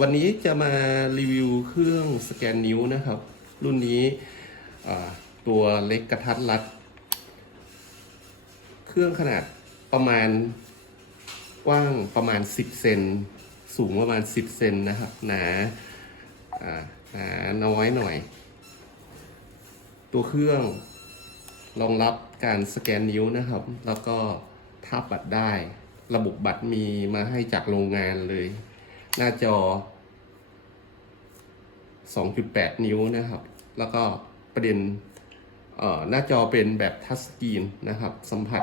วันนี้จะมารีวิวเครื่องสแกนนิ้วนะครับ รุ่นนี้ตัวเล็กกระทัดรัด เครื่องขนาดประมาณกว้างประมาณ 10 เซนสูงประมาณ 10 เซนนะครับ หนาอ่าหนาน้อยหน่อย ตัวเครื่องรองรับการสแกนนิ้วนะครับ แล้วก็ทาบบัตรได้ ระบบบัตรมีมาให้จากโรงงานเลย หน้าจอ 2.8 นิ้วนะครับ แล้วก็ประเด็นหน้าจอเป็นแบบทัชสกรีนนะครับ สัมผัส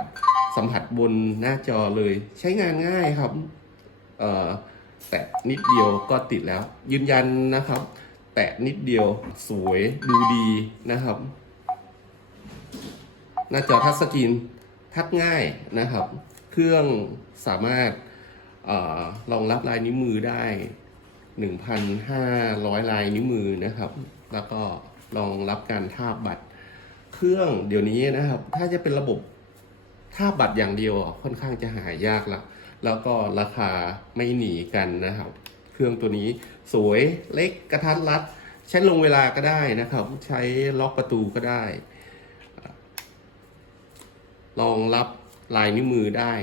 สัมผัสบนหน้าจอเลยใช้งานง่ายครับแตะนิดเดียวก็ติดแล้ว ยืนยันนะครับ แตะนิดเดียวสวยดูดีนะครับ หน้าจอทัชสกรีนทัดง่ายนะครับ เครื่องสามารถอรองรับลายนิ้วมือได้ 1,500 ลายนิ้วมือนะครับ แล้วก็รองรับการทาบบัตรเครื่องเดี๋ยวนี้นะครับ ถ้าจะเป็นระบบทาบบัตรอย่างเดียวค่อนข้างจะหายากละแล้วก็ราคาไม่หนีกันนะครับ เครื่องตัวนี้สวยเล็กกระทัดรัด ใช้ลงเวลาก็ได้นะครับ ใช้ล็อกประตูก็ได้รองรับลายนิ้วมือได้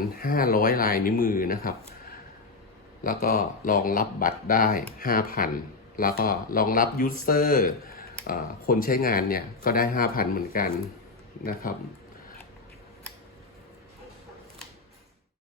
1,500 ลายนิ้วมือนะครับ แล้วก็รองรับบัตรได้ 5,000 แล้วก็รองรับยูเซอร์คนใช้งานเนี่ยก็ได้ 5,000 เหมือนกันนะครับ